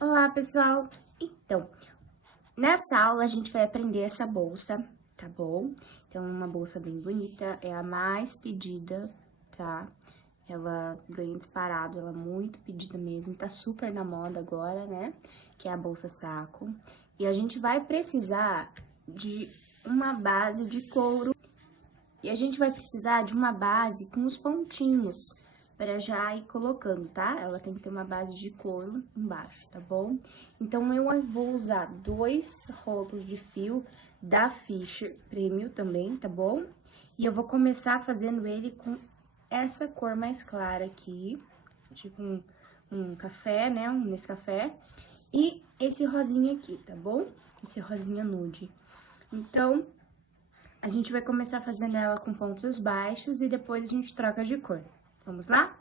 Olá, pessoal! Então, nessa aula a gente vai aprender essa bolsa, tá bom? Então, é uma bolsa bem bonita, é a mais pedida, tá? Ela ganha disparado, ela é muito pedida mesmo, tá super na moda agora, né? Que é a bolsa saco. E a gente vai precisar de uma base de couro. E a gente vai precisar de uma base com os pontinhos, para já ir colocando, tá? Ela tem que ter uma base de couro embaixo, tá bom? Então, eu vou usar 2 rolos de fio da Fisher Premium também, tá bom? E eu vou começar fazendo ele com essa cor mais clara aqui, tipo um café, né? Um Nescafé. E esse rosinha aqui, tá bom? Esse rosinha nude. Então, a gente vai começar fazendo ela com pontos baixos e depois a gente troca de cor. Vamos lá?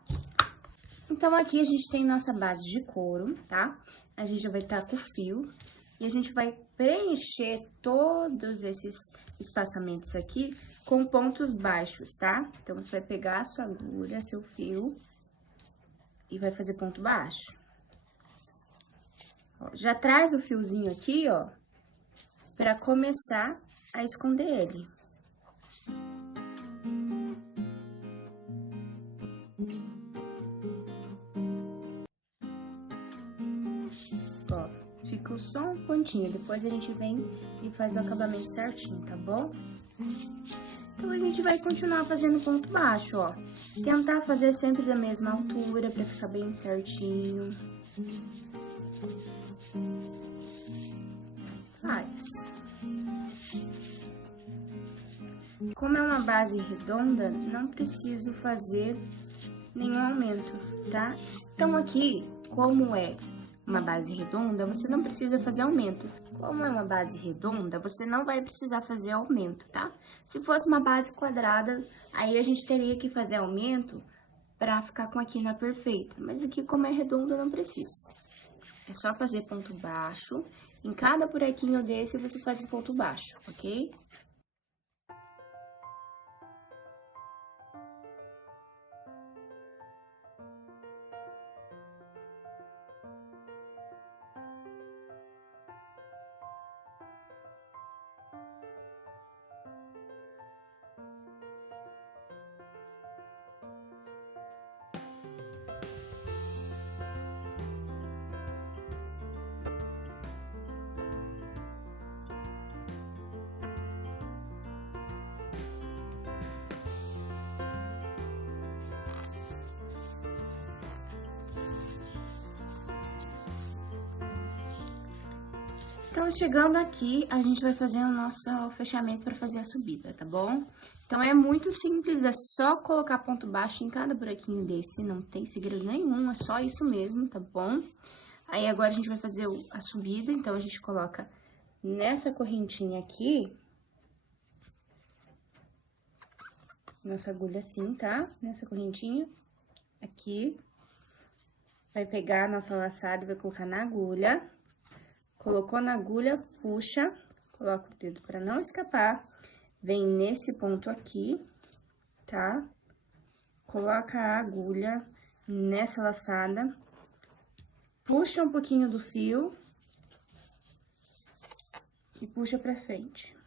Então, aqui a gente tem nossa base de couro, tá? A gente já vai estar com o fio e a gente vai preencher todos esses espaçamentos aqui com pontos baixos, tá? Então, você vai pegar a sua agulha, seu fio e vai fazer ponto baixo. Ó, já traz o fiozinho aqui, ó, pra começar a esconder ele. Ó, ficou só um pontinho, depois a gente vem e faz o acabamento certinho, tá bom? Então, a gente vai continuar fazendo ponto baixo, ó. Tentar fazer sempre da mesma altura, pra ficar bem certinho. Faz. Como é uma base redonda, não preciso fazer nenhum aumento, tá? Então, aqui, como é uma base redonda, você não precisa fazer aumento. Como é uma base redonda, você não vai precisar fazer aumento, tá? Se fosse uma base quadrada, aí a gente teria que fazer aumento pra ficar com a quina perfeita. Mas aqui, como é redonda, não precisa. É só fazer ponto baixo. Em cada buraquinho desse, você faz um ponto baixo, ok? Então, chegando aqui, a gente vai fazer o nosso fechamento para fazer a subida, tá bom? Então, é muito simples, é só colocar ponto baixo em cada buraquinho desse, não tem segredo nenhum, é só isso mesmo, tá bom? Aí, agora, a gente vai fazer a subida, então, a gente coloca nessa correntinha aqui, nossa agulha assim, tá? Nessa correntinha, aqui, vai pegar a nossa laçada e vai colocar na agulha. Colocou na agulha, puxa, coloca o dedo para não escapar, vem nesse ponto aqui, tá? Coloca a agulha nessa laçada, puxa um pouquinho do fio e puxa pra frente.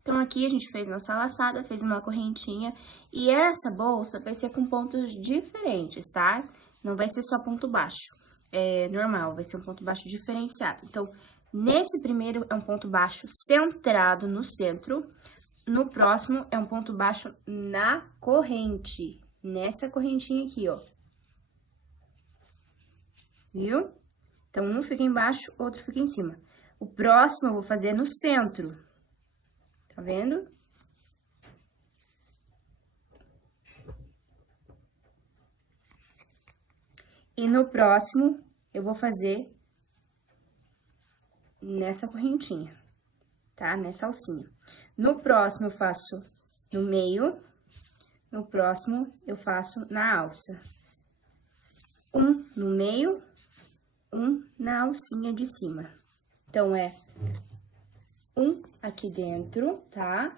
Então, aqui a gente fez nossa laçada, fez uma correntinha, e essa bolsa vai ser com pontos diferentes, tá? Não vai ser só ponto baixo, é normal, vai ser um ponto baixo diferenciado. Então, nesse primeiro é um ponto baixo centrado no centro, no próximo é um ponto baixo na corrente, nessa correntinha aqui, ó. Viu? Então, um fica embaixo, outro fica em cima. O próximo eu vou fazer no centro. Tá vendo? E no próximo, eu vou fazer nessa correntinha, tá? Nessa alcinha. No próximo, eu faço no meio. No próximo, eu faço na alça. Um no meio, um na alcinha de cima. Então, é um aqui dentro, tá?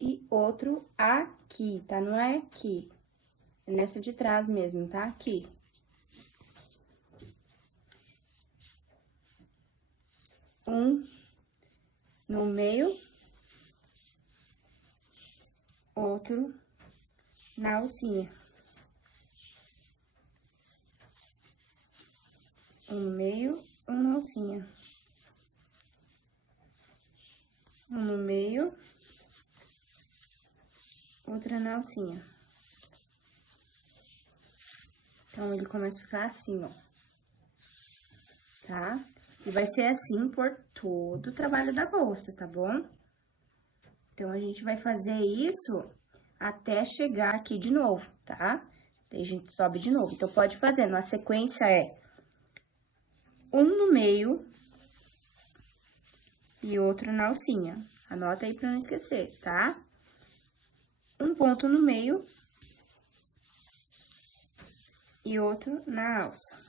e outro aqui, tá? Não é aqui, é nessa de trás mesmo, tá? Aqui. Um no meio, outro na alcinha. Um no meio, um na alcinha. Um no meio, outra na alcinha. Então, ele começa a ficar assim, ó. Tá? E vai ser assim por todo o trabalho da bolsa, tá bom? Então, a gente vai fazer isso até chegar aqui de novo, tá? Daí, a gente sobe de novo. Então, pode fazer. A sequência é um no meio e outro na alcinha. Anota aí pra não esquecer, tá? Um ponto no meio e outro na alça.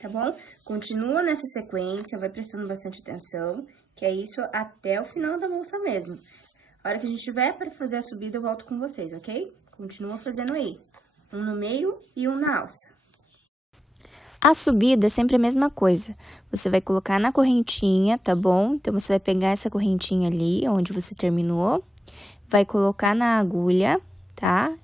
Tá bom? Continua nessa sequência, vai prestando bastante atenção, que é isso até o final da bolsa mesmo. A hora que a gente tiver para fazer a subida, eu volto com vocês, ok? Continua fazendo aí. Um no meio e um na alça. A subida é sempre a mesma coisa. Você vai colocar na correntinha, tá bom? Então, você vai pegar essa correntinha ali, onde você terminou, vai colocar na agulha, tá?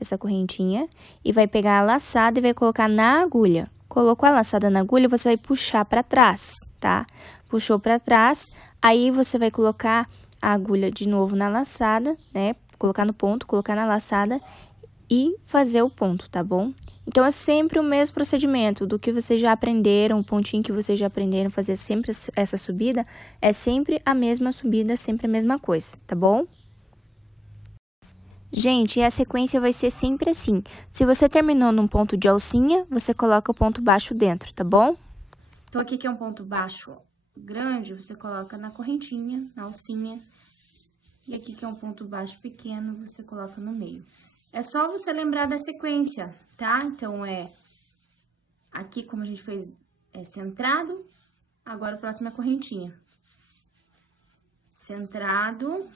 Essa correntinha, e vai pegar a laçada e vai colocar na agulha. Colocou a laçada na agulha, você vai puxar para trás, tá? Puxou para trás, aí você vai colocar a agulha de novo na laçada, né? Colocar no ponto, colocar na laçada e fazer o ponto, tá bom? Então, é sempre o mesmo procedimento do que vocês já aprenderam, o pontinho que vocês já aprenderam, fazer sempre essa subida, é sempre a mesma subida, sempre a mesma coisa, tá bom? Gente, e a sequência vai ser sempre assim. Se você terminou num ponto de alcinha, você coloca o ponto baixo dentro, tá bom? Então, aqui que é um ponto baixo grande, você coloca na correntinha, na alcinha. E aqui que é um ponto baixo pequeno, você coloca no meio. É só você lembrar da sequência, tá? Então, aqui como a gente fez centrado, agora o próximo é correntinha. Centrado,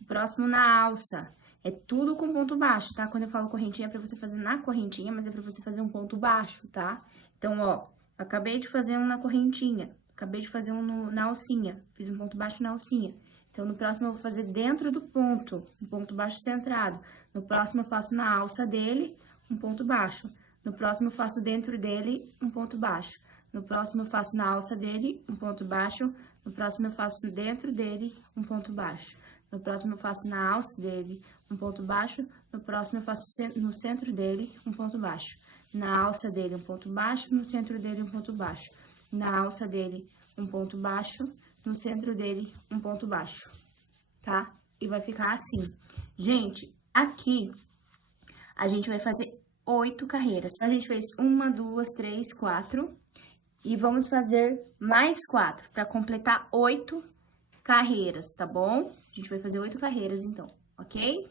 o próximo na alça. É tudo com ponto baixo, tá? Quando eu falo correntinha, é pra você fazer na correntinha, mas é pra você fazer um ponto baixo, tá? Então, ó, acabei de fazer um na correntinha, acabei de fazer um na alcinha, fiz um ponto baixo na alcinha. Então, no próximo eu vou fazer dentro do ponto, um ponto baixo centrado. No próximo eu faço na alça dele, um ponto baixo. No próximo eu faço dentro dele, um ponto baixo. No próximo eu faço na alça dele, um ponto baixo. No próximo eu faço dentro dele, um ponto baixo. No próximo eu faço na alça dele, um ponto baixo. No próximo eu faço no centro dele, um ponto baixo. Na alça dele, um ponto baixo. No centro dele, um ponto baixo. Na alça dele, um ponto baixo. No centro dele, um ponto baixo, tá? E vai ficar assim. Gente, aqui a gente vai fazer 8 carreiras. Então, a gente fez 1, 2, 3, 4. E vamos fazer mais 4 para completar 8 carreiras, tá bom? A gente vai fazer 8 carreiras, então, ok?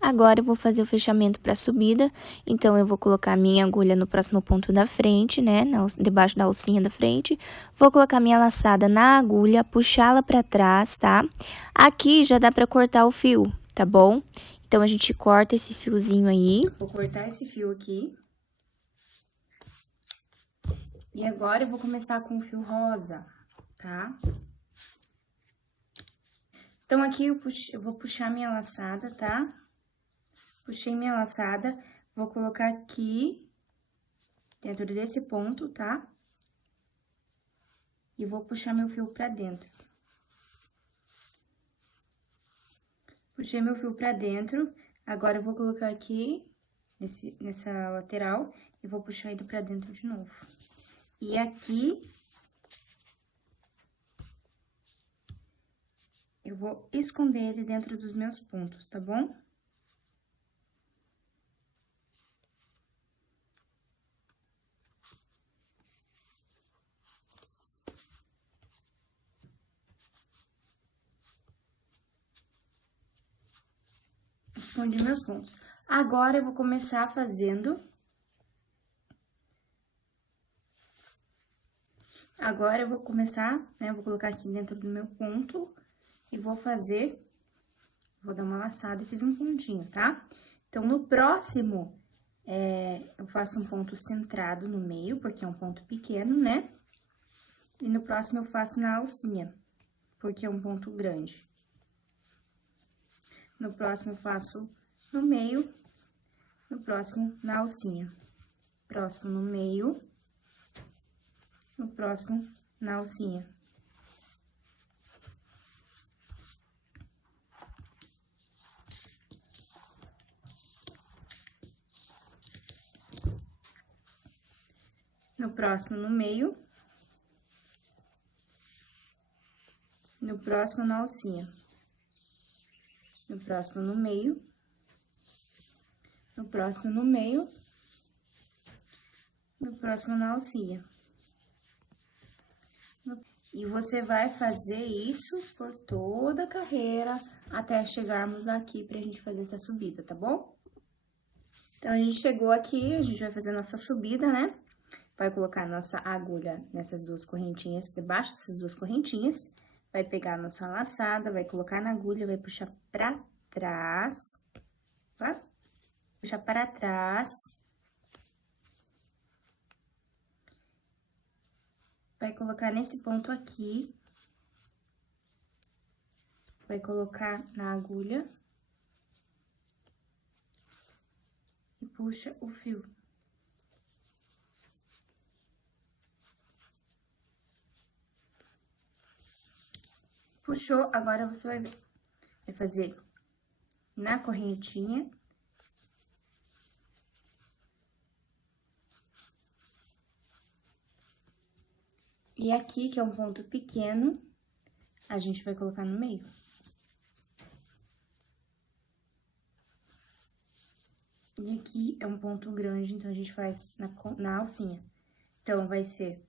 Agora, eu vou fazer o fechamento para a subida, então, eu vou colocar a minha agulha no próximo ponto da frente, né, debaixo da alcinha da frente. Vou colocar minha laçada na agulha, puxá-la para trás, tá? Aqui já dá para cortar o fio, tá bom? Então, a gente corta esse fiozinho aí. Vou cortar esse fio aqui. E agora, eu vou começar com o fio rosa, tá? Então, aqui eu vou puxar minha laçada, tá? Puxei minha laçada, vou colocar aqui, dentro desse ponto, tá? E vou puxar meu fio pra dentro. Puxei meu fio pra dentro, agora eu vou colocar aqui, nessa lateral, e vou puxar ele pra dentro de novo. E aqui, eu vou esconder ele dentro dos meus pontos, tá bom? Escondi meus pontos. Agora, eu vou começar fazendo... Agora, eu vou começar, né? Eu vou colocar aqui dentro do meu ponto e vou dar uma laçada e fiz um pontinho, tá? Então, no próximo, eu faço um ponto centrado no meio, porque é um ponto pequeno, né? E no próximo eu faço na alcinha, porque é um ponto grande. No próximo eu faço no meio, no próximo na alcinha. Próximo no meio, no próximo na alcinha. No próximo no meio, no próximo na alcinha. No próximo no meio, no próximo no meio, no próximo na alcinha. E você vai fazer isso por toda a carreira, até chegarmos aqui pra gente fazer essa subida, tá bom? Então, a gente chegou aqui, a gente vai fazer a nossa subida, né? Vai colocar a nossa agulha nessas duas correntinhas, debaixo dessas duas correntinhas. Vai pegar a nossa laçada, vai colocar na agulha, vai puxar pra trás, tá? Puxar para trás. Vai colocar nesse ponto aqui. Vai colocar na agulha. E puxa o fio. Puxou, agora você vai ver. Vai fazer na correntinha. E aqui, que é um ponto pequeno, a gente vai colocar no meio. E aqui é um ponto grande, então a gente faz na alcinha. Então, vai ser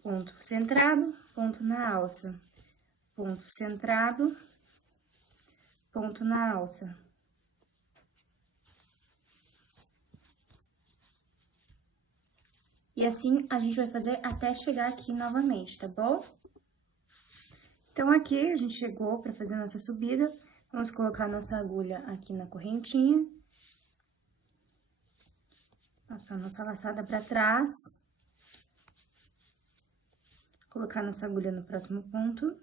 ponto centrado, ponto na alça. Ponto centrado, ponto na alça. E assim, a gente vai fazer até chegar aqui novamente, tá bom? Então, aqui, a gente chegou pra fazer a nossa subida. Vamos colocar nossa agulha aqui na correntinha. Passar nossa laçada pra trás. Colocar nossa agulha no próximo ponto.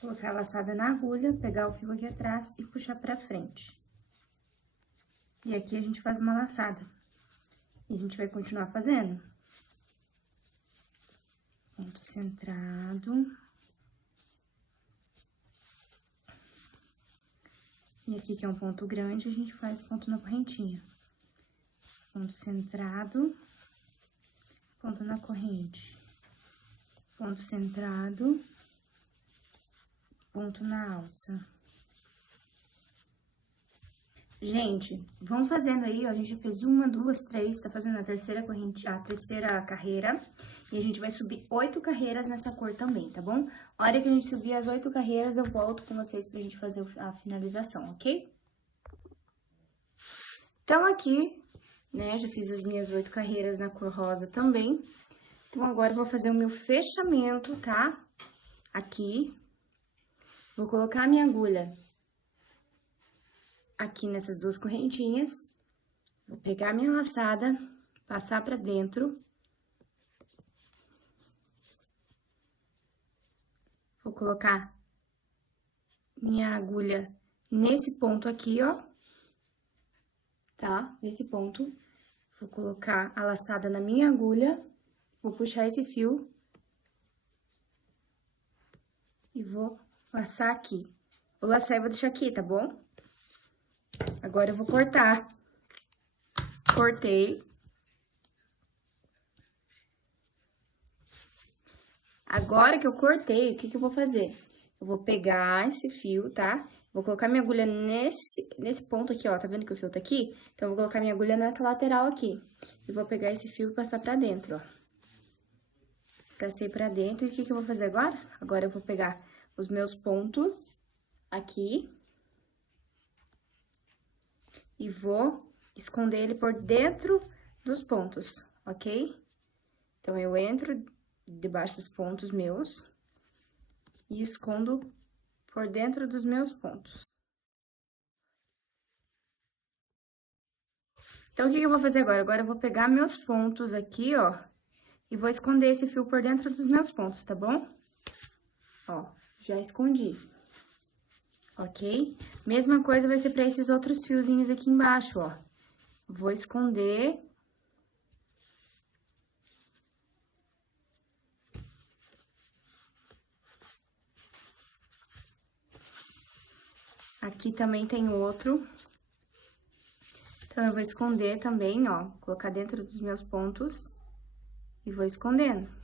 Colocar a laçada na agulha, pegar o fio aqui atrás e puxar pra frente. E aqui a gente faz uma laçada. E a gente vai continuar fazendo. Ponto centrado. E aqui, que é um ponto grande, a gente faz ponto na correntinha. Ponto centrado, ponto na corrente. Ponto centrado, ponto na alça. Gente, vamos fazendo aí, ó, a gente fez 1, 2, 3, tá fazendo a terceira corrente, a terceira carreira. E a gente vai subir 8 carreiras nessa cor também, tá bom? A hora que a gente subir as 8 carreiras, eu volto com vocês pra gente fazer a finalização, ok? Então, aqui, né, já fiz as minhas 8 carreiras na cor rosa também. Então, agora eu vou fazer o meu fechamento, tá? Aqui. Vou colocar a minha agulha aqui nessas duas correntinhas. Vou pegar a minha laçada, passar pra dentro. Vou colocar minha agulha nesse ponto aqui, ó. Tá? Nesse ponto. Vou colocar a laçada na minha agulha. Vou puxar esse fio. E vou laçar aqui. Vou laçar e vou deixar aqui, tá bom? Agora, eu vou cortar. Cortei. Agora que eu cortei, o que que eu vou fazer? Eu vou pegar esse fio, tá? Vou colocar minha agulha nesse ponto aqui, ó. Tá vendo que o fio tá aqui? Então, eu vou colocar minha agulha nessa lateral aqui. E vou pegar esse fio e passar pra dentro, ó. Passei pra dentro. E o que que eu vou fazer agora? Agora, eu vou pegar os meus pontos aqui. E vou esconder ele por dentro dos pontos, ok? Então, eu entro debaixo dos pontos meus e escondo por dentro dos meus pontos. Então, o que eu vou fazer agora? Agora, eu vou pegar meus pontos aqui, ó, e vou esconder esse fio por dentro dos meus pontos, tá bom? Ó, já escondi. Ok? Mesma coisa vai ser pra esses outros fiozinhos aqui embaixo, ó. Vou esconder. Aqui também tem outro. Então, eu vou esconder também, ó, colocar dentro dos meus pontos e vou escondendo.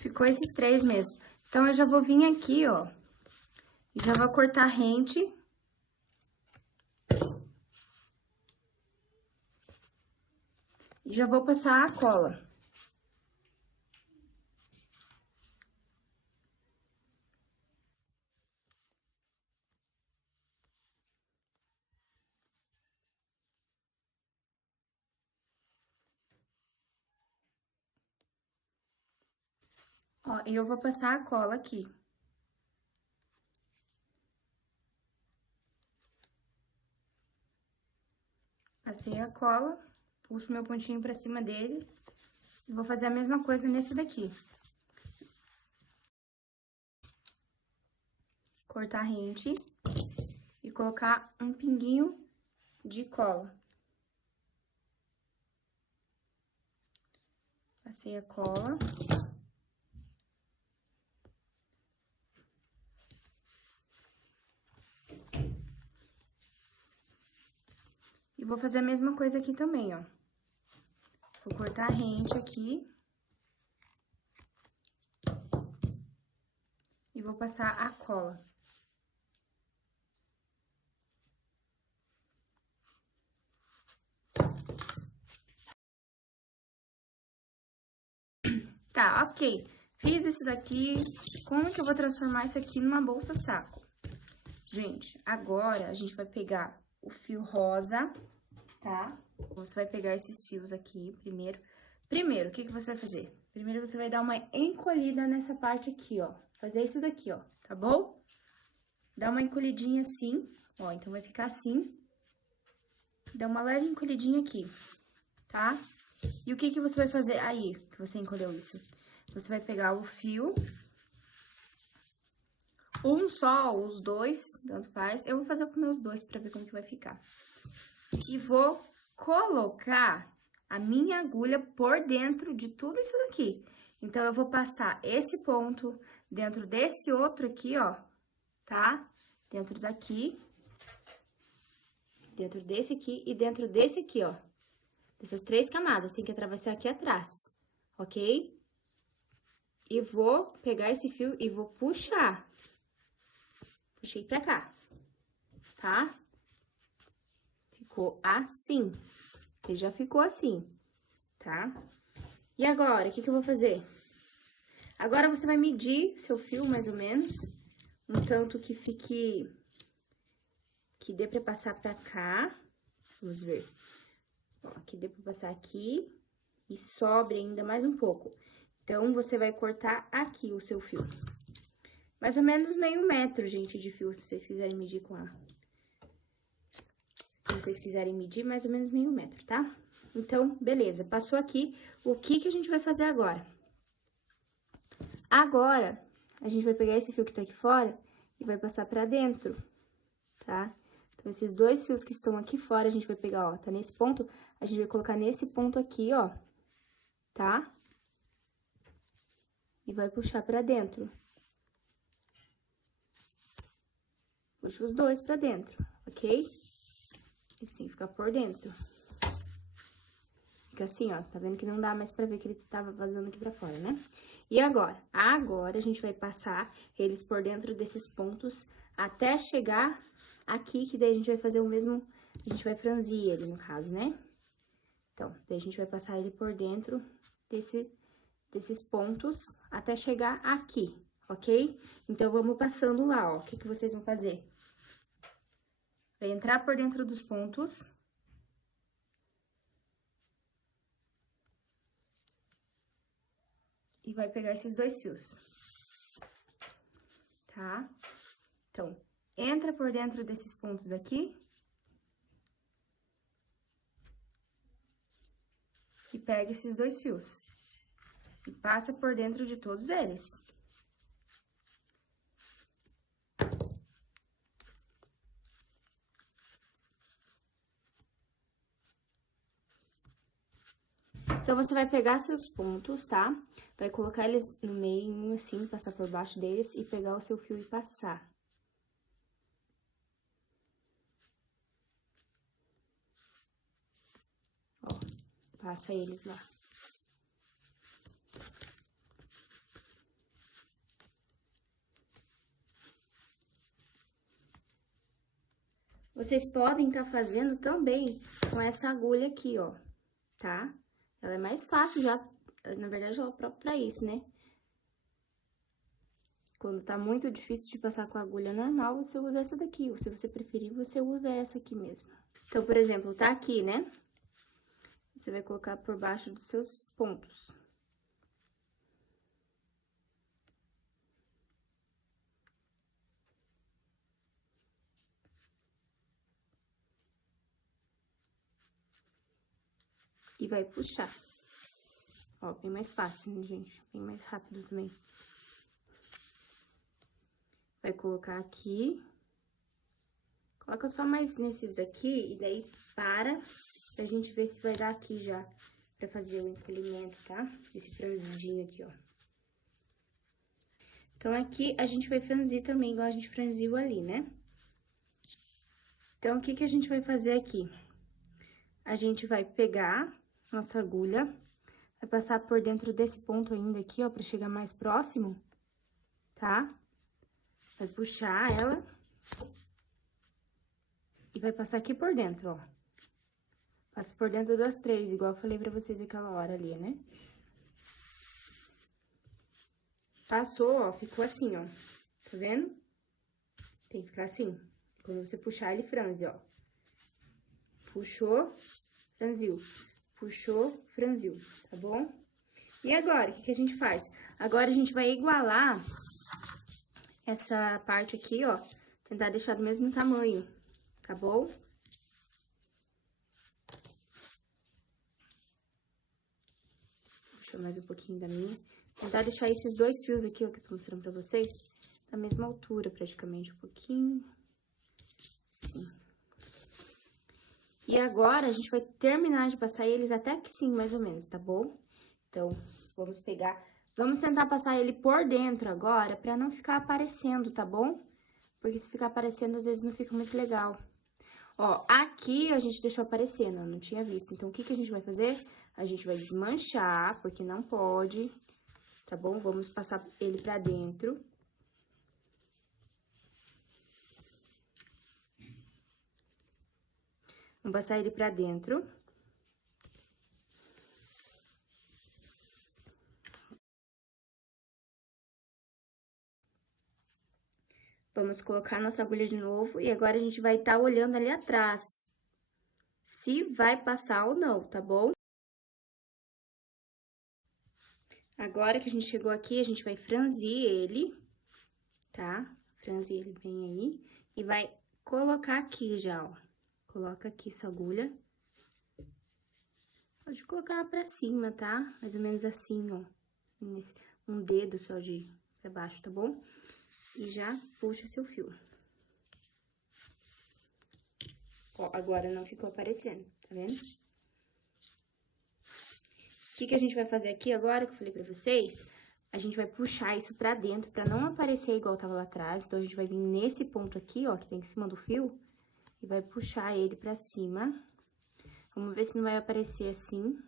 Ficou esses 3 mesmo. Então, eu já vou vir aqui, ó, e já vou cortar rente. E já vou passar a cola. Ó, e eu vou passar a cola aqui. Passei a cola, puxo meu pontinho pra cima dele e vou fazer a mesma coisa nesse daqui. Cortar rente e colocar um pinguinho de cola. Passei a cola. E vou fazer a mesma coisa aqui também, ó. Vou cortar a rente aqui. E vou passar a cola. Tá, ok. Fiz isso daqui. Como que eu vou transformar isso aqui numa bolsa saco? Gente, agora a gente vai pegar o fio rosa, tá? Você vai pegar esses fios aqui primeiro. Primeiro, o que que você vai fazer? Primeiro, você vai dar uma encolhida nessa parte aqui, ó. Fazer isso daqui, ó, tá bom? Dá uma encolhidinha assim, ó, então vai ficar assim. Dá uma leve encolhidinha aqui, tá? E o que que você vai fazer aí, que você encolheu isso? Você vai pegar o fio, um só, ou os dois, tanto faz. Eu vou fazer com meus dois pra ver como que vai ficar. E vou colocar a minha agulha por dentro de tudo isso daqui. Então, eu vou passar esse ponto dentro desse outro aqui, ó, tá? Dentro daqui, dentro desse aqui e dentro desse aqui, ó. Dessas 3 camadas, tem que atravessar aqui atrás, ok? E vou pegar esse fio e vou puxar. Puxei pra cá, tá? Ficou assim. Ele já ficou assim, tá? E agora, o que que eu vou fazer? Agora, você vai medir seu fio, mais ou menos, um tanto que fique... que dê pra passar pra cá. Vamos ver. Ó, que dê pra passar aqui e sobre ainda mais um pouco. Então, você vai cortar aqui o seu fio. Mais ou menos meio metro, gente, de fio, se vocês quiserem medir com a... Se vocês quiserem medir, mais ou menos meio metro, tá? Então, beleza, passou aqui. O que que a gente vai fazer agora? Agora, a gente vai pegar esse fio que tá aqui fora e vai passar pra dentro, tá? Então, esses 2 fios que estão aqui fora, a gente vai pegar, ó, tá nesse ponto, a gente vai colocar nesse ponto aqui, ó, tá? E vai puxar pra dentro. Puxa os 2 pra dentro, ok? Eles têm que ficar por dentro. Fica assim, ó, tá vendo que não dá mais pra ver que ele tava vazando aqui pra fora, né? E agora? Agora, a gente vai passar eles por dentro desses pontos até chegar aqui, que daí a gente vai fazer o mesmo, a gente vai franzir ele, no caso, né? Então, daí a gente vai passar ele por dentro desses pontos até chegar aqui, ok? Então, vamos passando lá, ó. O que que vocês vão fazer? Vai entrar por dentro dos pontos. E vai pegar esses 2 fios. Tá? Então, entra por dentro desses pontos aqui. E pega esses 2 fios. E passa por dentro de todos eles. Então, você vai pegar seus pontos, tá? Vai colocar eles no meio, assim, passar por baixo deles e pegar o seu fio e passar. Ó, passa eles lá. Vocês podem estar fazendo também com essa agulha aqui, ó, tá? Ela é mais fácil já, na verdade, ela é própria pra isso, né? Quando tá muito difícil de passar com a agulha normal, você usa essa daqui. Ou se você preferir, você usa essa aqui mesmo. Então, por exemplo, tá aqui, né? Você vai colocar por baixo dos seus pontos. E vai puxar. Ó, bem mais fácil, né, gente? Bem mais rápido também. Vai colocar aqui. Coloca só mais nesses daqui, e daí para, pra gente ver se vai dar aqui já, pra fazer o encolhimento, tá? Esse franzidinho aqui, ó. Então, aqui a gente vai franzir também, igual a gente franziu ali, né? Então, o que que a gente vai fazer aqui? A gente vai pegar nossa agulha, vai passar por dentro desse ponto ainda aqui, ó, pra chegar mais próximo, tá? Vai puxar ela e vai passar aqui por dentro, ó. Passa por dentro das 3, igual eu falei pra vocês aquela hora ali, né? Passou, ó, ficou assim, ó. Tá vendo? Tem que ficar assim. Quando você puxar, ele franze, ó. Puxou, franziu. Puxou, franziu, tá bom? E agora, o que que a gente faz? Agora, a gente vai igualar essa parte aqui, ó. Tentar deixar do mesmo tamanho, tá bom? Puxa mais um pouquinho da minha. Tentar deixar esses 2 fios aqui, ó, que eu tô mostrando pra vocês, da mesma altura, praticamente, um pouquinho. Assim. E agora, a gente vai terminar de passar eles até aqui sim, mais ou menos, tá bom? Então, vamos pegar... Vamos tentar passar ele por dentro agora, pra não ficar aparecendo, tá bom? Porque se ficar aparecendo, às vezes não fica muito legal. Ó, aqui a gente deixou aparecendo, eu não tinha visto. Então, o que que a gente vai fazer? A gente vai desmanchar, porque não pode, tá bom? Vamos passar ele pra dentro. Vamos passar ele pra dentro. Vamos colocar nossa agulha de novo e agora a gente vai estar olhando ali atrás. Se vai passar ou não, tá bom? Agora que a gente chegou aqui, a gente vai franzir ele, tá? Franzir ele bem aí e vai colocar aqui já, ó. Coloca aqui sua agulha. Pode colocar pra cima, tá? Mais ou menos assim, ó. Um dedo só pra baixo, tá bom? E já puxa seu fio. Ó, agora não ficou aparecendo, tá vendo? O que que a gente vai fazer aqui agora, que eu falei pra vocês? A gente vai puxar isso pra dentro, pra não aparecer igual tava lá atrás. Então, a gente vai vir nesse ponto aqui, ó, que tem em cima do fio, e vai puxar ele pra cima. Vamos ver se não vai aparecer assim.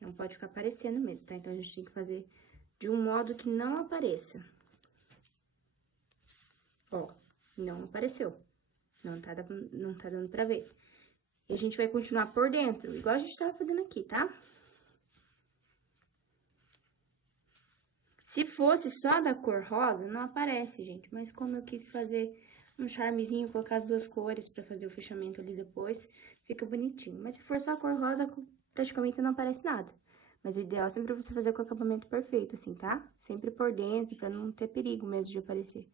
Não pode ficar aparecendo mesmo, tá? Então, a gente tem que fazer de um modo que não apareça. Ó, Não apareceu. Não tá dando pra ver. E a gente vai continuar por dentro, igual a gente tava fazendo aqui, tá? Se fosse só da cor rosa, não aparece, gente. Mas como eu quis fazer um charmezinho, colocar as duas cores pra fazer o fechamento ali depois, fica bonitinho. Mas se for só a cor rosa, praticamente não aparece nada. Mas o ideal é sempre você fazer com o acabamento perfeito, assim, tá? Sempre por dentro, pra não ter perigo mesmo de aparecer.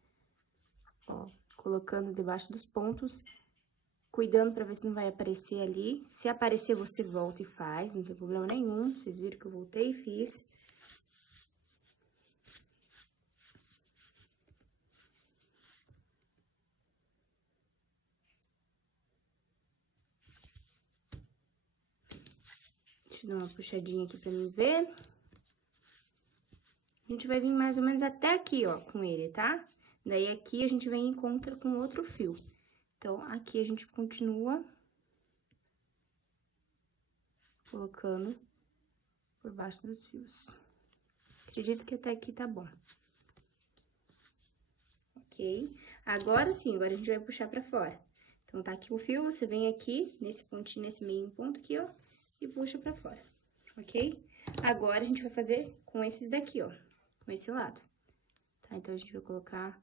Ó, colocando debaixo dos pontos, cuidando pra ver se não vai aparecer ali. Se aparecer, você volta e faz, não tem problema nenhum. Vocês viram que eu voltei e fiz. Deixa eu dar uma puxadinha aqui pra mim ver. A gente vai vir mais ou menos até aqui, ó, com ele, tá? Daí, aqui, a gente vem e encontra com outro fio. Então, aqui a gente continua colocando por baixo dos fios. Acredito que até aqui tá bom. Ok? Agora sim, agora a gente vai puxar pra fora. Então, tá aqui o fio, você vem aqui, nesse pontinho, nesse meio ponto aqui, ó, e puxa pra fora, ok? Agora, a gente vai fazer com esses daqui, ó, com esse lado. Tá? Então, a gente vai colocar...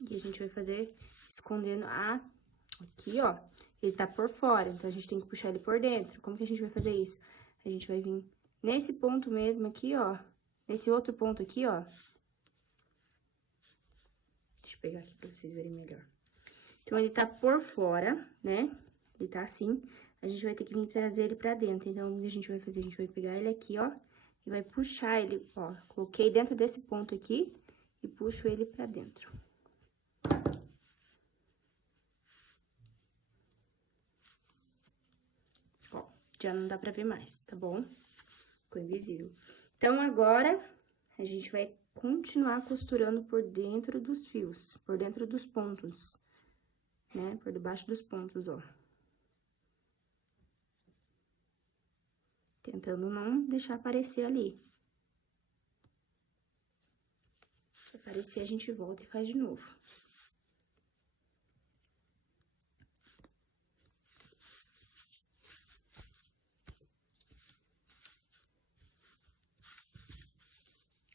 E a gente vai fazer escondendo aqui, ó, ele tá por fora, então a gente tem que puxar ele por dentro. Como que a gente vai fazer isso? A gente vai vir nesse ponto mesmo aqui, ó, nesse outro ponto aqui, ó. Deixa eu pegar aqui pra vocês verem melhor. Então, ele tá por fora, né? Ele tá assim, a gente vai ter que vir trazer ele pra dentro. Então, o que a gente vai fazer? A gente vai pegar ele aqui, ó, e vai puxar ele, ó. Coloquei dentro desse ponto aqui e puxo ele pra dentro. Já não dá pra ver mais, tá bom? Ficou invisível. Então, agora, a gente vai continuar costurando por dentro dos fios, por dentro dos pontos, né? Por debaixo dos pontos, ó. Tentando não deixar aparecer ali. Se aparecer, a gente volta e faz de novo.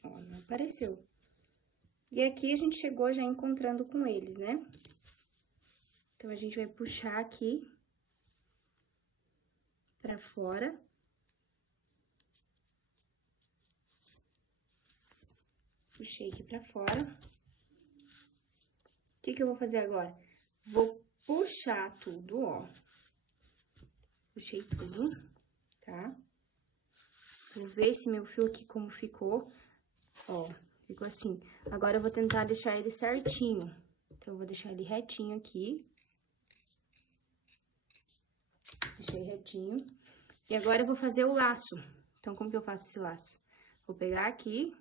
Ó, não apareceu. E aqui, a gente chegou já encontrando com eles, né? Então, a gente vai puxar aqui pra fora. Puxei aqui pra fora. O que que eu vou fazer agora? Vou puxar tudo, ó. Puxei tudo, tá? Vou ver se meu fio aqui como ficou. Ó, ficou assim. Agora, eu vou tentar deixar ele certinho. Então, eu vou deixar ele retinho aqui. Deixei retinho. E agora, eu vou fazer o laço. Então, como que eu faço esse laço? Vou pegar aqui.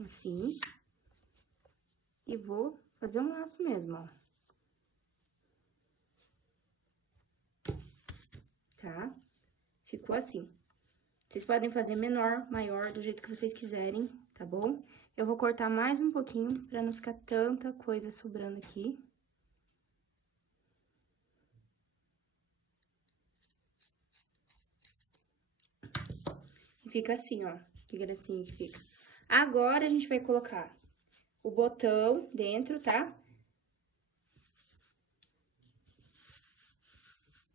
Assim. E vou fazer um laço mesmo, ó. Tá? Ficou assim. Vocês podem fazer menor, maior, do jeito que vocês quiserem, tá bom? Eu vou cortar mais um pouquinho, pra não ficar tanta coisa sobrando aqui. E fica assim, ó, que gracinha que fica. Agora, a gente vai colocar o botão dentro, tá?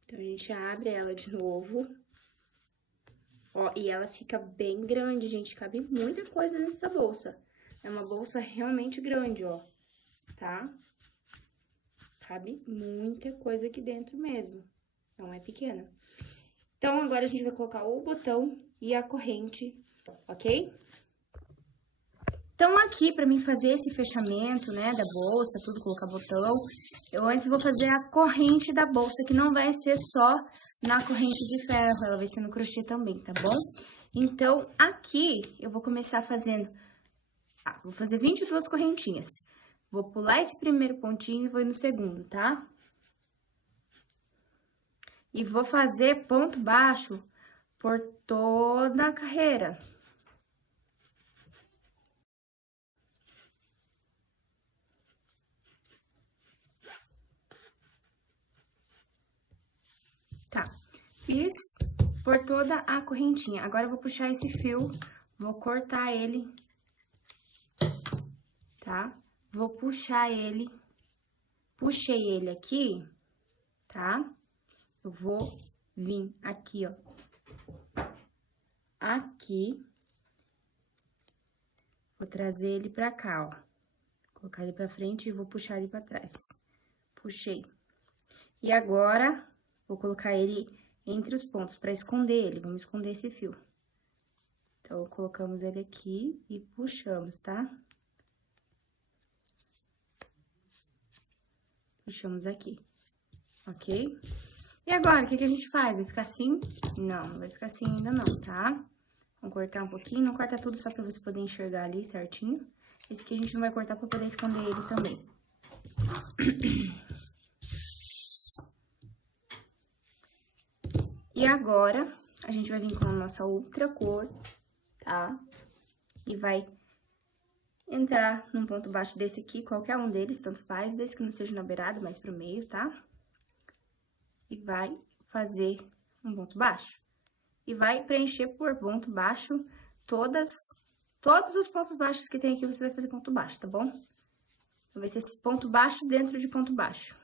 Então, a gente abre ela de novo. Ó, e ela fica bem grande, gente, cabe muita coisa dentro dessa bolsa. É uma bolsa realmente grande, ó, tá? Cabe muita coisa aqui dentro mesmo, não é pequena. Então, agora a gente vai colocar o botão e a corrente, ok? Então, aqui, pra mim fazer esse fechamento, né, da bolsa, tudo, colocar botão, eu antes vou fazer a corrente da bolsa, que não vai ser só na corrente de ferro, ela vai ser no crochê também, tá bom? Então, aqui, eu vou começar fazendo, vou fazer 22 correntinhas. Vou pular esse primeiro pontinho e vou no segundo, tá? E vou fazer ponto baixo por toda a carreira. Tá, fiz por toda a correntinha. Agora, eu vou puxar esse fio, vou cortar ele, tá? Vou puxar ele, puxei ele aqui, tá? Eu vou vir aqui, ó, aqui, vou trazer ele pra cá, ó, colocar ele pra frente e vou puxar ele pra trás. Puxei. E agora, vou colocar ele entre os pontos pra esconder ele, vamos esconder esse fio. Então, colocamos ele aqui e puxamos, tá? Puxamos aqui, ok? E agora, o que a gente faz? Vai ficar assim? Não, não vai ficar assim ainda não, tá? Vamos cortar um pouquinho, não corta tudo só pra você poder enxergar ali certinho. Esse aqui a gente não vai cortar pra poder esconder ele também. E agora, a gente vai vir com a nossa outra cor, tá? E vai entrar num ponto baixo desse aqui, qualquer um deles, tanto faz, desde que não seja na beirada, mais pro meio, tá? E vai fazer um ponto baixo. E vai preencher por ponto baixo todos os pontos baixos que tem aqui, você vai fazer ponto baixo, tá bom? Então, vai ser esse ponto baixo dentro de ponto baixo.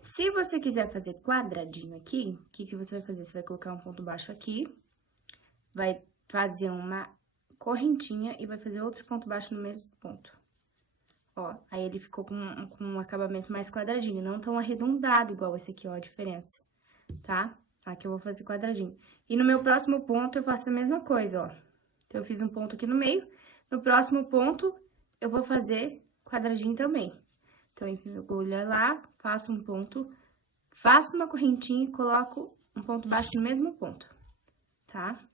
Se você quiser fazer quadradinho aqui, o que você vai fazer? Você vai colocar um ponto baixo aqui, vai fazer uma correntinha e vai fazer outro ponto baixo no mesmo ponto. Ó, aí ele ficou com um acabamento mais quadradinho, não tão arredondado igual esse aqui, ó, a diferença, tá? Aqui eu vou fazer quadradinho. E no meu próximo ponto eu faço a mesma coisa, ó. Então, eu fiz um ponto aqui no meio, no próximo ponto eu vou fazer quadradinho também. Então, enfim, eu vou olhar lá, faço um ponto, faço uma correntinha e coloco um ponto baixo no mesmo ponto, tá?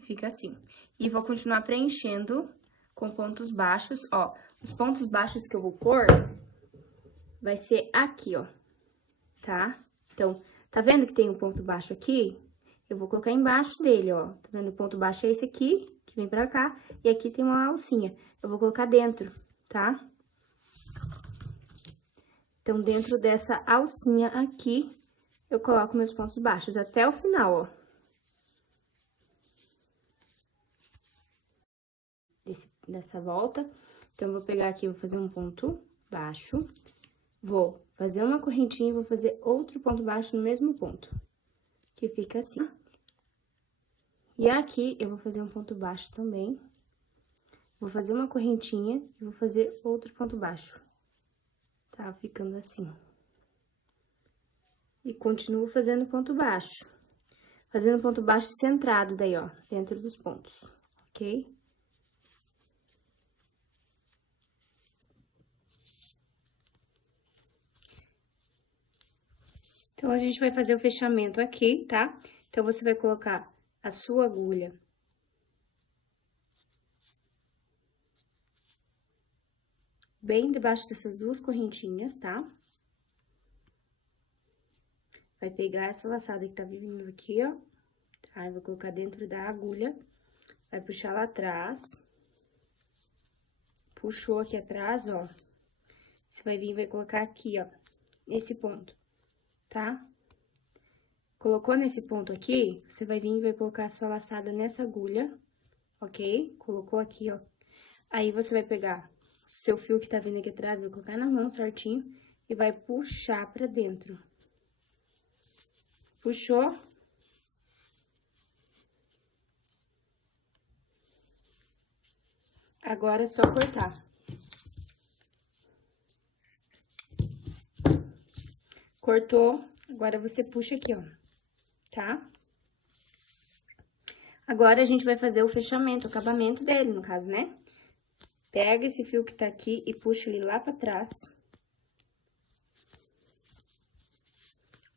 Fica assim. E vou continuar preenchendo com pontos baixos, ó. Os pontos baixos que eu vou pôr vai ser aqui, ó, tá? Então, tá vendo que tem um ponto baixo aqui? Eu vou colocar embaixo dele, ó. Tá vendo? O ponto baixo é esse aqui, que vem pra cá, e aqui tem uma alcinha. Eu vou colocar dentro, tá? Então, dentro dessa alcinha aqui, eu coloco meus pontos baixos até o final, ó. Dessa volta. Então, eu vou pegar aqui, vou fazer um ponto baixo, vou fazer uma correntinha e vou fazer outro ponto baixo no mesmo ponto, que fica assim. E aqui, eu vou fazer um ponto baixo também, vou fazer uma correntinha e vou fazer outro ponto baixo, tá? Ficando assim. E continuo fazendo ponto baixo, fazendo ponto baixo centrado daí, ó, dentro dos pontos, ok? Então, a gente vai fazer o fechamento aqui, tá? Então, você vai colocar a sua agulha bem debaixo dessas duas correntinhas, tá? Vai pegar essa laçada que tá vindo aqui, ó, tá? Eu vou colocar dentro da agulha, vai puxar lá atrás. Puxou aqui atrás, ó. Você vai vir e vai colocar aqui, ó, nesse ponto, tá? Colocou nesse ponto aqui, você vai vir e vai colocar a sua laçada nessa agulha, ok? Colocou aqui, ó. Aí, você vai pegar seu fio que tá vindo aqui atrás, vai colocar na mão certinho e vai puxar pra dentro. Puxou. Agora, é só cortar. Cortou, agora você puxa aqui, ó, tá? Agora, a gente vai fazer o fechamento, o acabamento dele, no caso, né? Pega esse fio que tá aqui e puxa ele lá pra trás.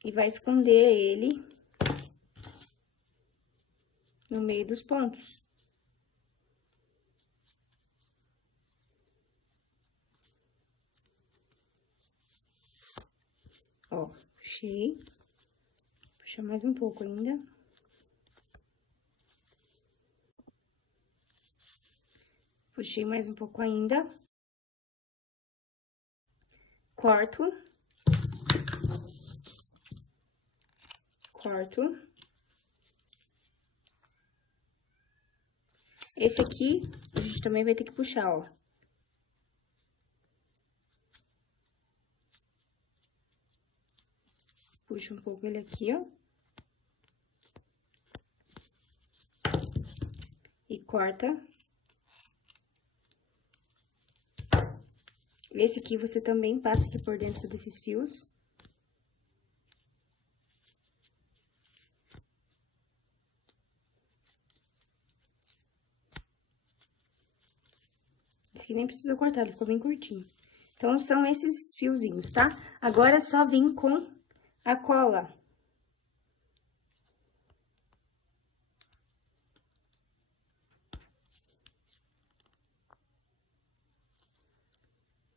e vai esconder ele no meio dos pontos. Ó, puxei. Puxa mais um pouco ainda. Puxei mais um pouco ainda. Corto. Corto. Esse aqui, a gente também vai ter que puxar, ó. Puxa um pouco ele aqui, ó. E corta. Esse aqui você também passa aqui por dentro desses fios. Esse aqui nem precisa cortar, ele ficou bem curtinho. Então, são esses fiozinhos, tá? Agora, é só vir com a cola.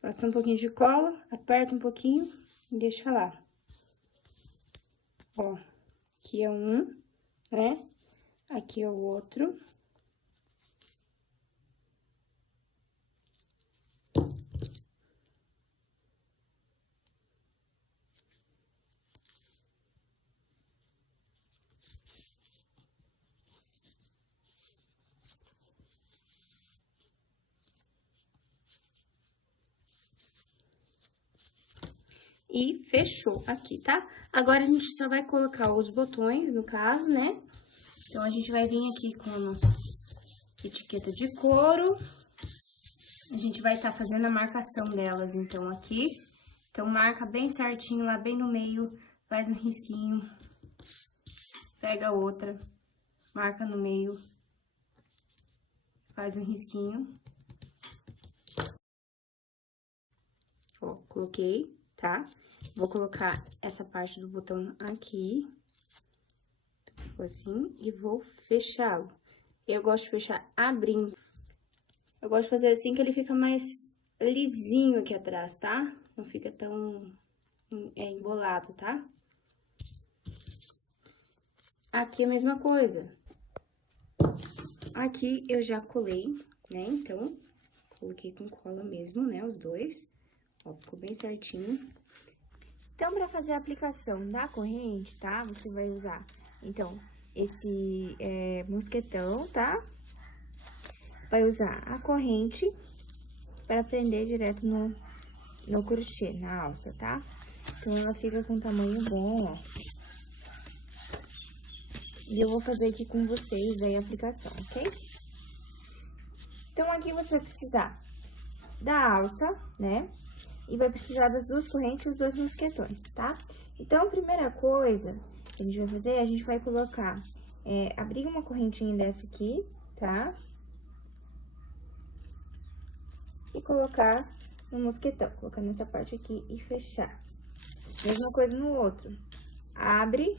Passa um pouquinho de cola, aperta um pouquinho e deixa lá. Ó, aqui é um, né? Aqui é o outro. E fechou aqui, tá? Agora, a gente só vai colocar os botões, no caso, né? Então, a gente vai vir aqui com a nossa etiqueta de couro. A gente vai estar fazendo a marcação delas, então, aqui. Então, marca bem certinho lá, bem no meio, faz um risquinho. Pega outra, marca no meio, faz um risquinho. Ó, coloquei, tá? Vou colocar essa parte do botão aqui, assim, e vou fechá-lo. Eu gosto de fechar abrindo. Eu gosto de fazer assim que ele fica mais lisinho aqui atrás, tá? Não fica tão embolado, tá? Aqui a mesma coisa. Aqui eu já colei, né? Então, coloquei com cola mesmo, né? Os dois. Ó, ficou bem certinho. Então, para fazer a aplicação da corrente, tá? Você vai usar, então, esse mosquetão, tá? Vai usar a corrente para prender direto no crochê, na alça, tá? Então, ela fica com tamanho bom, ó. E eu vou fazer aqui com vocês aí a aplicação, ok? Então, aqui você vai precisar da alça, né? E vai precisar das duas correntes e os dois mosquetões, tá? Então, a primeira coisa que a gente vai fazer, a gente vai colocar, abrir uma correntinha dessa aqui, tá? E colocar no mosquetão, colocar nessa parte aqui e fechar. Mesma coisa no outro. Abre.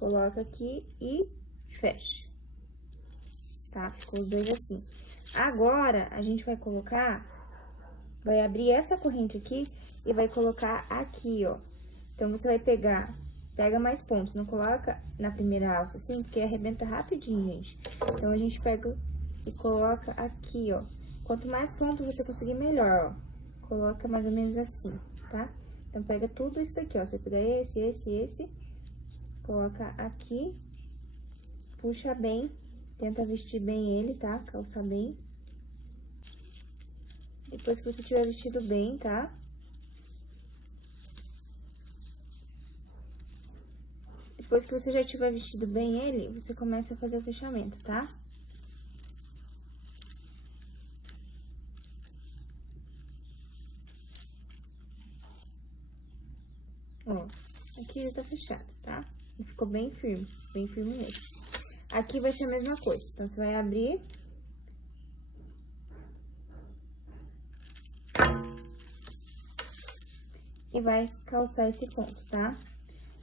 Coloca aqui e fecha. Tá? Ficou os dois assim. Agora, a gente vai colocar, vai abrir essa corrente aqui e vai colocar aqui, ó. Então, você vai pega mais pontos, não coloca na primeira alça assim, porque arrebenta rapidinho, gente. Então, a gente pega e coloca aqui, ó. Quanto mais pontos você conseguir, melhor, ó. Coloca mais ou menos assim, tá? Então, pega tudo isso daqui, ó. Você vai pegar esse, coloca aqui, puxa bem. Tenta vestir bem ele, tá? Calçar bem. Depois que você tiver vestido bem, tá? Depois que você já tiver vestido bem ele, você começa a fazer o fechamento, tá? Ó, aqui já tá fechado, tá? E ficou bem firme mesmo. Aqui vai ser a mesma coisa, então, você vai abrir. e vai calçar esse ponto, tá?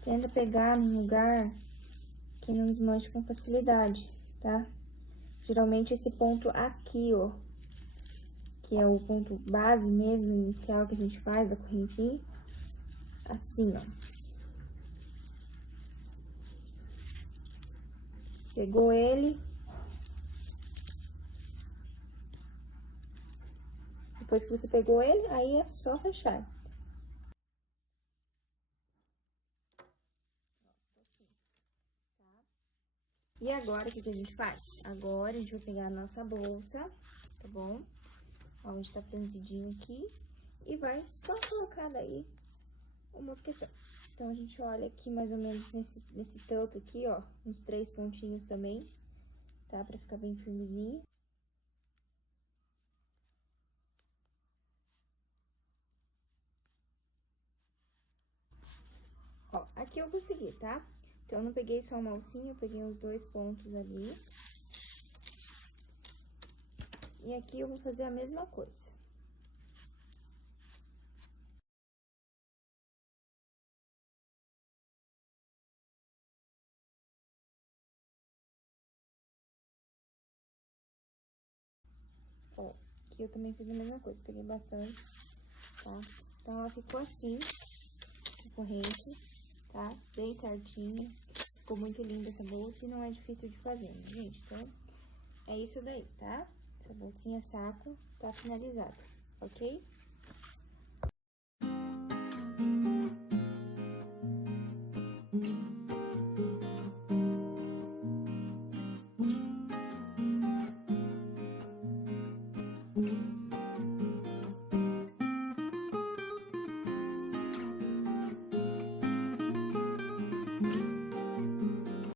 Tenta pegar num lugar que não desmanche com facilidade, tá? Geralmente esse ponto aqui, ó, que é o ponto base mesmo, inicial que a gente faz da correntinha, assim, ó. Pegou ele. Depois que você pegou ele, aí é só fechar. E agora, o que a gente faz? Agora, a gente vai pegar a nossa bolsa, tá bom? Onde tá franzidinho aqui. E vai só colocar daí o mosquetão. Então, a gente olha aqui mais ou menos nesse tanto aqui, ó. Uns 3 pontinhos também, tá? Pra ficar bem firmezinho. Ó, aqui eu consegui, tá? Então, eu não peguei só uma alcinha, eu peguei uns 2 pontos ali. E aqui eu vou fazer a mesma coisa. Ó, aqui eu também fiz a mesma coisa, peguei bastante, tá? Então, ela ficou assim, a corrente, tá? Bem certinha. Ficou muito linda essa bolsa e não é difícil de fazer, né, gente? Então, é isso daí, tá? Essa bolsinha saco tá finalizada, ok?